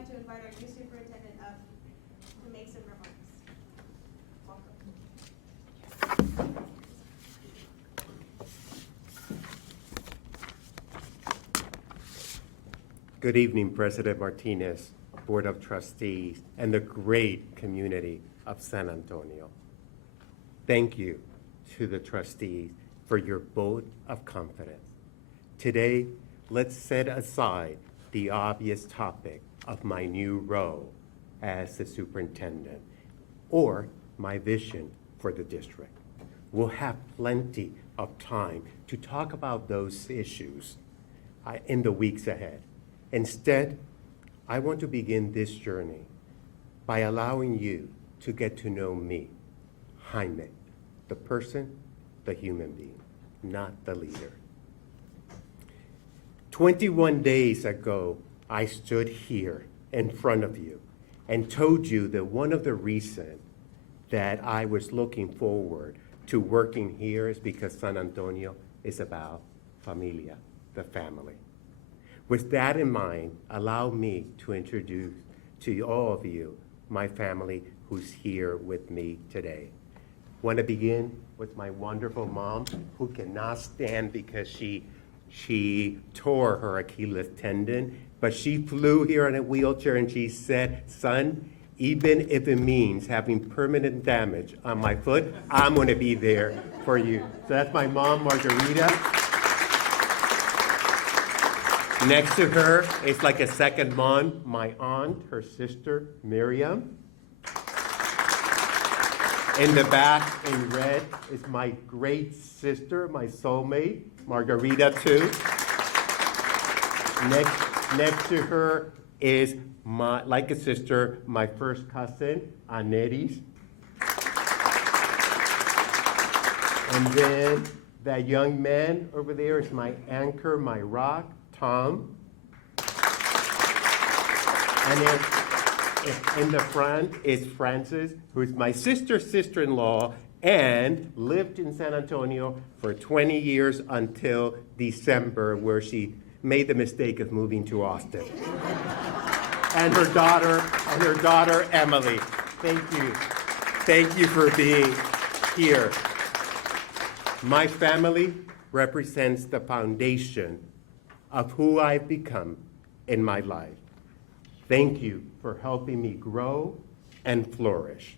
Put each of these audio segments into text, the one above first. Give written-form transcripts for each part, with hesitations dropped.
like to invite our new superintendent up to make some remarks. Welcome. Good evening, President Martinez, Board of Trustees, and the great community of San Antonio. Thank you to the trustees for your vote of confidence. Today, let's set aside the obvious topic of my new role as the superintendent or my vision for the district. We'll have plenty of time to talk about those issues in the weeks ahead. Instead, I want to begin this journey by allowing you to get to know me, Jaime, the person, the human being, not the leader. 21 days ago, I stood here in front of you and told you that one of the reasons that I was looking forward to working here is because San Antonio is about familia, the family. With that in mind, allow me to introduce to all of you my family who's here with me today. Want to begin with my wonderful mom, who cannot stand because she tore her Achilles tendon, but she flew here in a wheelchair and she said, son, even if it means having permanent damage on my foot, I'm going to be there for you. So that's my mom, Margarita. Next to her is like a second mom, my aunt, her sister, Miriam. In the back in red is my great sister, my soulmate, Margarita too. Next to her is like a sister, my first cousin, Aneris. And then that young man over there is my anchor, my rock, Tom. And then in the front is Frances, who is my sister-in-law and lived in San Antonio for 20 years until December, where she made the mistake of moving to Austin. And her daughter, Emily. Thank you. Thank you for being here. My family represents the foundation of who I've become in my life. Thank you for helping me grow and flourish.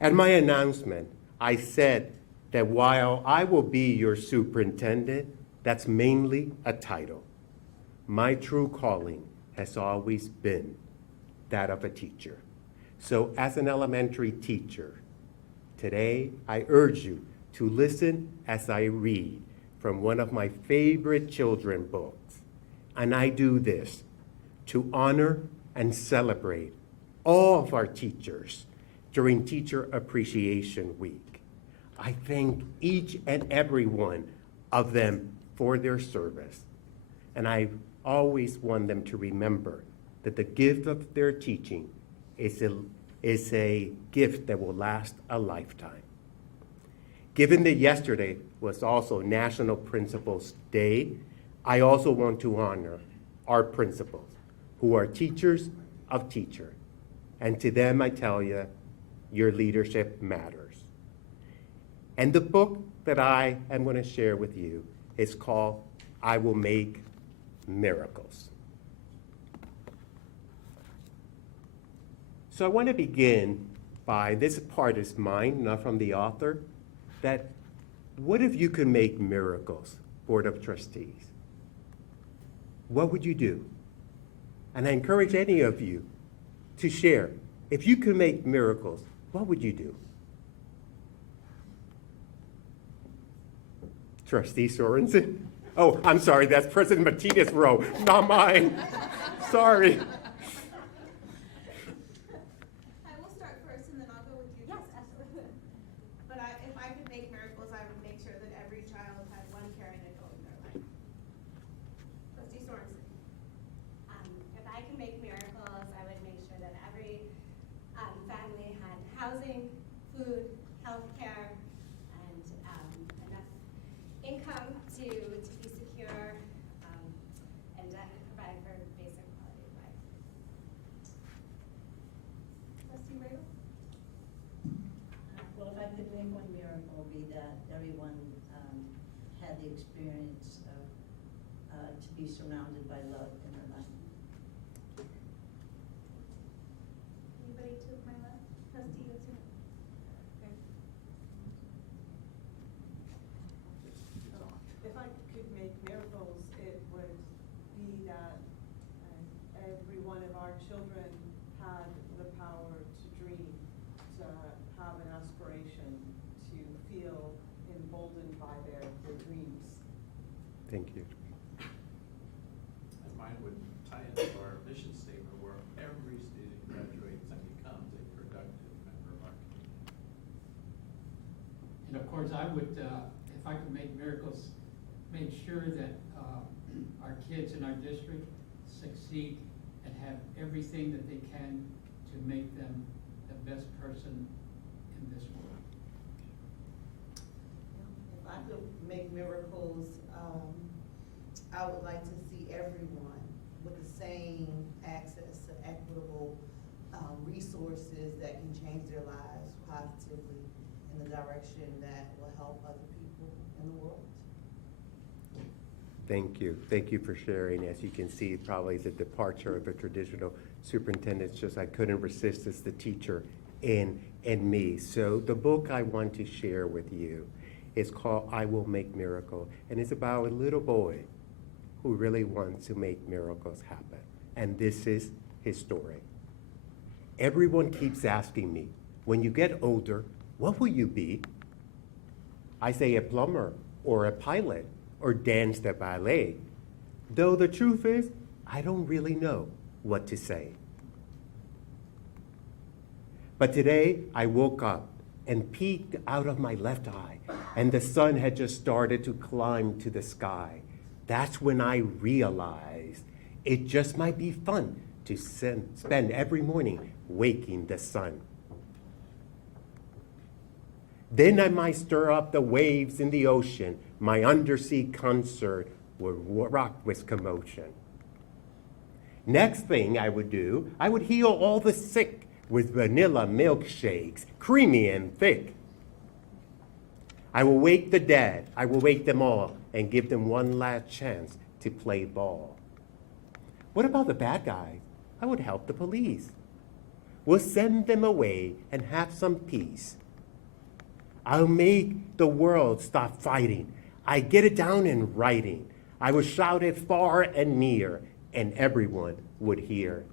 At my announcement, I said that while I will be your superintendent, that's mainly a title. My true calling has always been that of a teacher. So as an elementary teacher, today I urge you to listen as I read from one of my favorite children's books. And I do this to honor and celebrate all of our teachers during Teacher Appreciation Week. I thank each and every one of them for their service. And I always want them to remember that the gift of their teaching is a gift that will last a lifetime. Given that yesterday was also National Principals Day, I also want to honor our principals, who are teachers of teachers. And to them, I tell you, your leadership matters. And the book that I am going to share with you is called I Will Make Miracles. So I want to begin by, this part is mine, not from the author, that what if you could make miracles, Board of Trustees? What would you do? And I encourage any of you to share. If you could make miracles, what would you do? Trustee Sorensen? Oh, I'm sorry, that's President Martinez's row, not mine. Sorry. I will start first and then I'll go with you. Yes, absolutely. But if I could make miracles, I would make sure that every child had one caring adult in their life. Trustee Sorensen. If I can make miracles, I would make sure that every family had housing, food, healthcare, and enough income to be secure and provide for basic quality of life. be surrounded by love in their life. Anybody to my left? Trustee Yotun? If I could make miracles, it would be that every one of our children had the power to dream, to have an aspiration, to feel emboldened by their dreams. Thank you. And mine would tie into our mission statement where every student graduates and becomes a productive member of our community. And of course, I would, if I could make miracles, make sure that our kids in our district succeed and have everything that they can to make them the best person in this world. If I could make miracles, I would like to see everyone with the same access to equitable resources that can change their lives positively in the direction that will help other people in the world. Thank you. Thank you for sharing. As you can see, probably the departure of the traditional superintendent, just I couldn't resist as the teacher in me. So the book I want to share with you is called I Will Make Miracles, and it's about a little boy who really wants to make miracles happen. And this is his story. Everyone keeps asking me, when you get older, what will you be? I say a plumber or a pilot or dance the ballet. Though the truth is, I don't really know what to say. But today, I woke up and peeked out of my left eye, and the sun had just started to climb to the sky. That's when I realized it just might be fun to spend every morning waking the sun. Then I might stir up the waves in the ocean. My undersea concert would rock with commotion. Next thing I would do, I would heal all the sick with vanilla milkshakes, creamy and thick. I will wake the dead, I will wake them all, and give them one last chance to play ball. What about the bad guys? I would help the police. We'll send them away and have some peace. I'll make the world stop fighting. I get it down in writing. I will shout it far and near, and everyone would hear.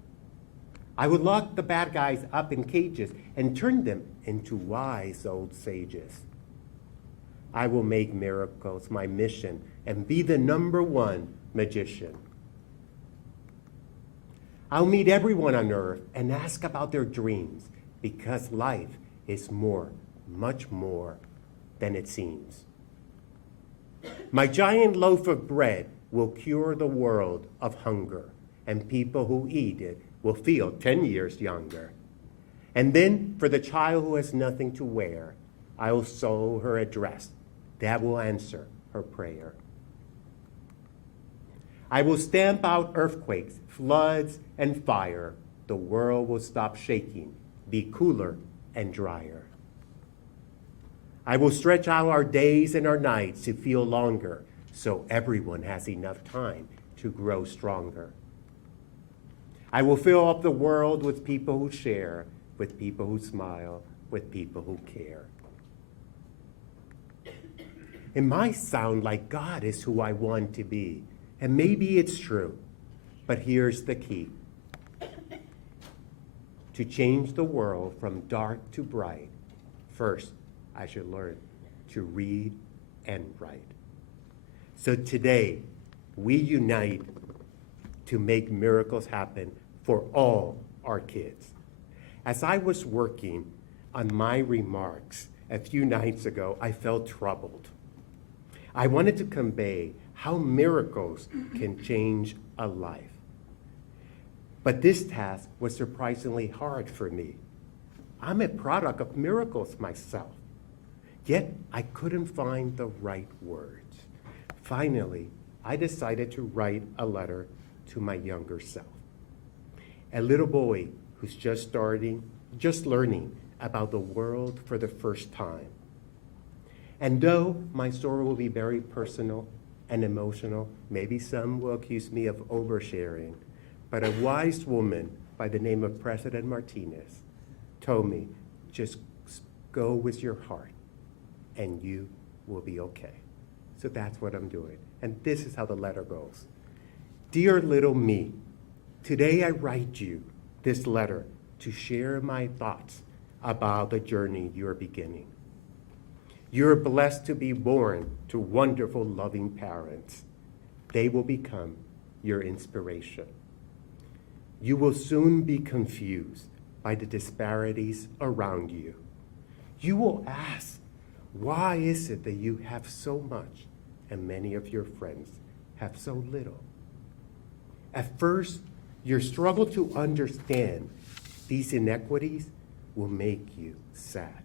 I would lock the bad guys up in cages and turn them into wise old sages. I will make miracles my mission and be the #1 magician. I'll meet everyone on earth and ask about their dreams, because life is more, much more than it seems. My giant loaf of bread will cure the world of hunger, and people who eat it will feel 10 years younger. And then for the child who has nothing to wear, I will sew her a dress that will answer her prayer. I will stamp out earthquakes, floods, and fire. The world will stop shaking, be cooler and drier. I will stretch out our days and our nights to feel longer, so everyone has enough time to grow stronger. I will fill up the world with people who share, with people who smile, with people who care. It might sound like God is who I want to be, and maybe it's true, but here's the key. To change the world from dark to bright, first, I should learn to read and write. So today, we unite to make miracles happen for all our kids. As I was working on my remarks a few nights ago, I felt troubled. I wanted to convey how miracles can change a life. But this task was surprisingly hard for me. I'm a product of miracles myself. Yet I couldn't find the right words. Finally, I decided to write a letter to my younger self. A little boy who's just learning about the world for the first time. And though my story will be very personal and emotional. Maybe some will accuse me of oversharing. But a wise woman by the name of President Martinez told me, just go with your heart and you will be okay. So that's what I'm doing. And this is how the letter goes. Dear little me, today I write you this letter to share my thoughts about the journey you're beginning. You're blessed to be born to wonderful, loving parents. They will become your inspiration. You will soon be confused by the disparities around you. You will ask, why is it that you have so much and many of your friends have so little? At first, your struggle to understand these inequities will make you sad.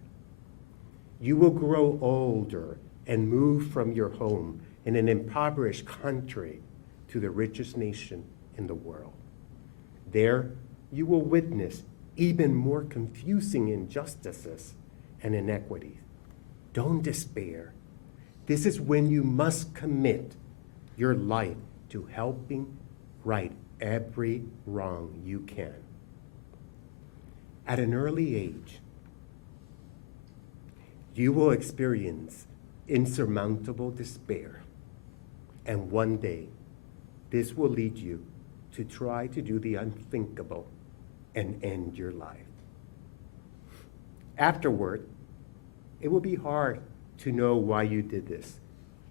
You will grow older and move from your home in an impoverished country to the richest nation in the world. There, you will witness even more confusing injustices and inequities. Don't despair. This is when you must commit your life to helping right every wrong you can. At an early age, you will experience insurmountable despair. And one day, this will lead you to try to do the unthinkable and end your life. Afterward, it will be hard to know why you did this,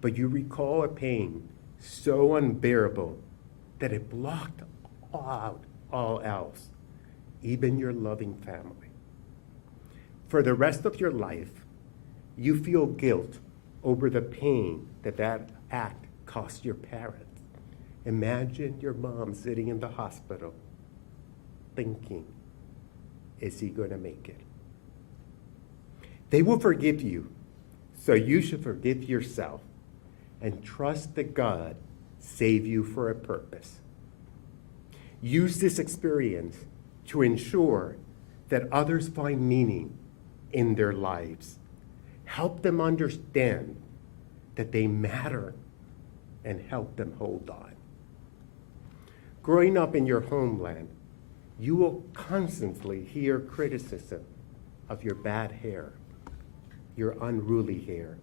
but you recall a pain so unbearable that it blocked out all else, even your loving family. For the rest of your life, you feel guilt over the pain that act cost your parents. Imagine your mom sitting in the hospital thinking, is he going to make it? They will forgive you, so you should forgive yourself and trust that God saved you for a purpose. Use this experience to ensure that others find meaning in their lives. Help them understand that they matter and help them hold on. Growing up in your homeland, you will constantly hear criticism of your bad hair, your unruly hair,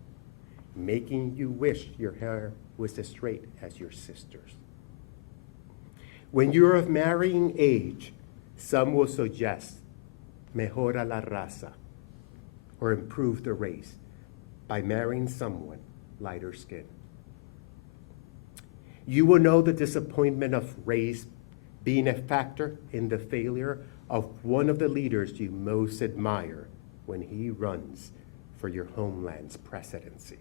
making you wish your hair was as straight as your sister's. When you're of marrying age, some will suggest mejora la raza, or improve the race by marrying someone lighter skinned. You will know the disappointment of race being a factor in the failure of one of the leaders you most admire when he runs for your homeland's presidency.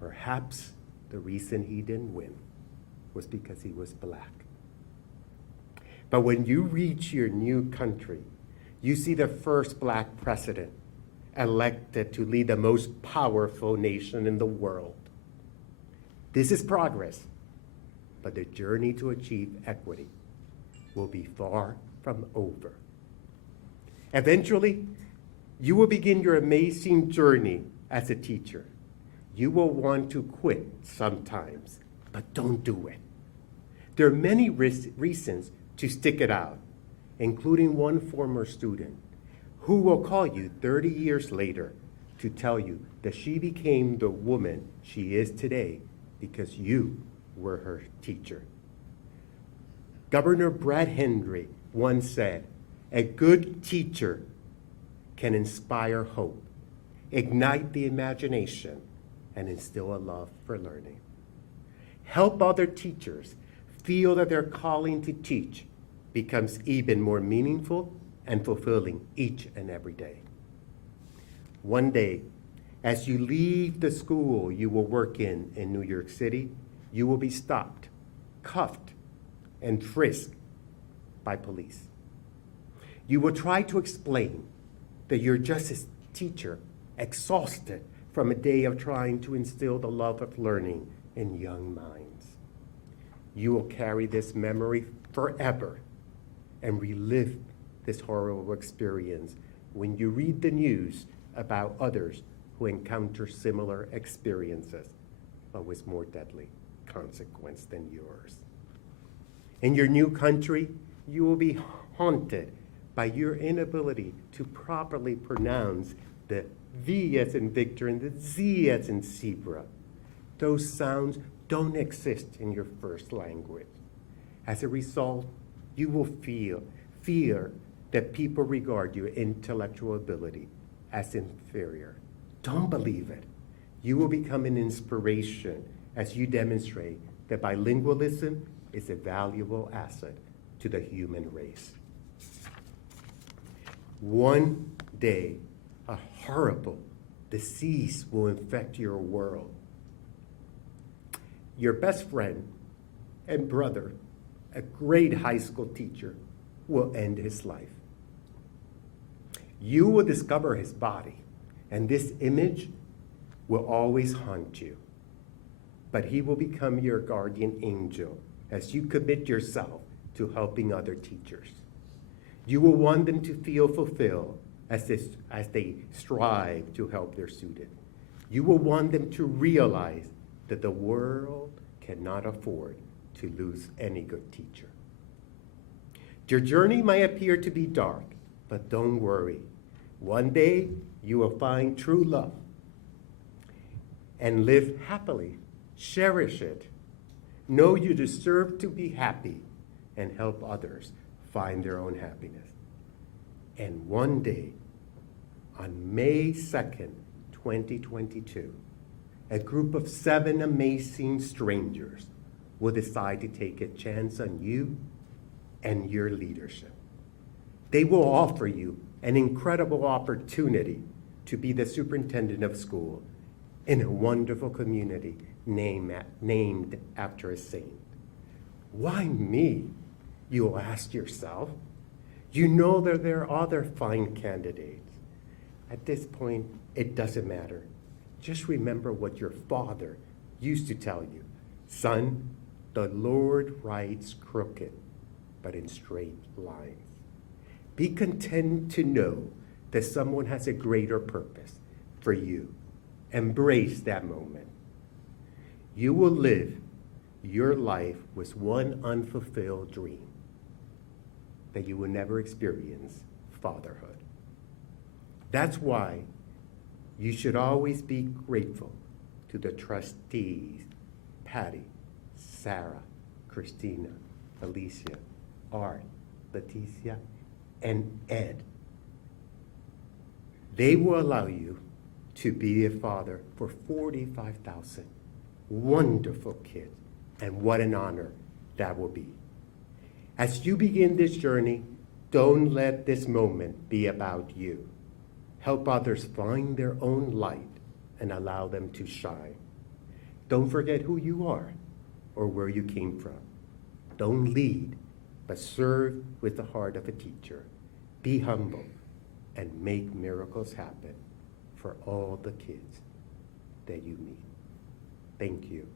Perhaps the reason he didn't win was because he was black. But when you reach your new country, you see the first black president elected to lead the most powerful nation in the world. This is progress, but the journey to achieve equity will be far from over. Eventually, you will begin your amazing journey as a teacher. You will want to quit sometimes, but don't do it. There are many reasons to stick it out, including one former student who will call you 30 years later to tell you that she became the woman she is today because you were her teacher. Governor Brad Hendry once said, "A good teacher can inspire hope, ignite the imagination, and instill a love for learning." Help other teachers feel that their calling to teach becomes even more meaningful and fulfilling each and every day. One day, as you leave the school you will work in New York City, you will be stopped, cuffed, and frisked by police. You will try to explain that you're just a teacher, exhausted from a day of trying to instill the love of learning in young minds. You will carry this memory forever and relive this horrible experience when you read the news about others who encounter similar experiences. but with more deadly consequence than yours. In your new country, you will be haunted by your inability to properly pronounce the V as in Victor and the Z as in zebra. Those sounds don't exist in your first language. As a result, you will fear that people regard your intellectual ability as inferior. Don't believe it. You will become an inspiration as you demonstrate that bilingualism is a valuable asset to the human race. One day, a horrible disease will infect your world. Your best friend and brother, a great high school teacher, will end his life. You will discover his body, and this image will always haunt you. But he will become your guardian angel as you commit yourself to helping other teachers. You will want them to feel fulfilled as they strive to help their student. You will want them to realize that the world cannot afford to lose any good teacher. Your journey may appear to be dark, but don't worry. One day you will find true love and live happily. Cherish it. Know you deserve to be happy and help others find their own happiness. And one day, on May 2nd, 2022, a group of 7 amazing strangers will decide to take a chance on you and your leadership. They will offer you an incredible opportunity to be the superintendent of school in a wonderful community named after a saint. Why me? You'll ask yourself. You know that there are other fine candidates. At this point, it doesn't matter. Just remember what your father used to tell you. Son, the Lord rides crooked, but in straight lines. Be content to know that someone has a greater purpose for you. Embrace that moment. You will live your life with one unfulfilled dream, that you will never experience fatherhood. That's why you should always be grateful to the trustees, Patty, Sarah, Christina, Alicia, Art, Leticia, and Ed. They will allow you to be a father for 45,000 wonderful kids, and what an honor that will be. As you begin this journey, don't let this moment be about you. Help others find their own light and allow them to shine. Don't forget who you are or where you came from. Don't lead, but serve with the heart of a teacher. Be humble and make miracles happen for all the kids that you meet. Thank you.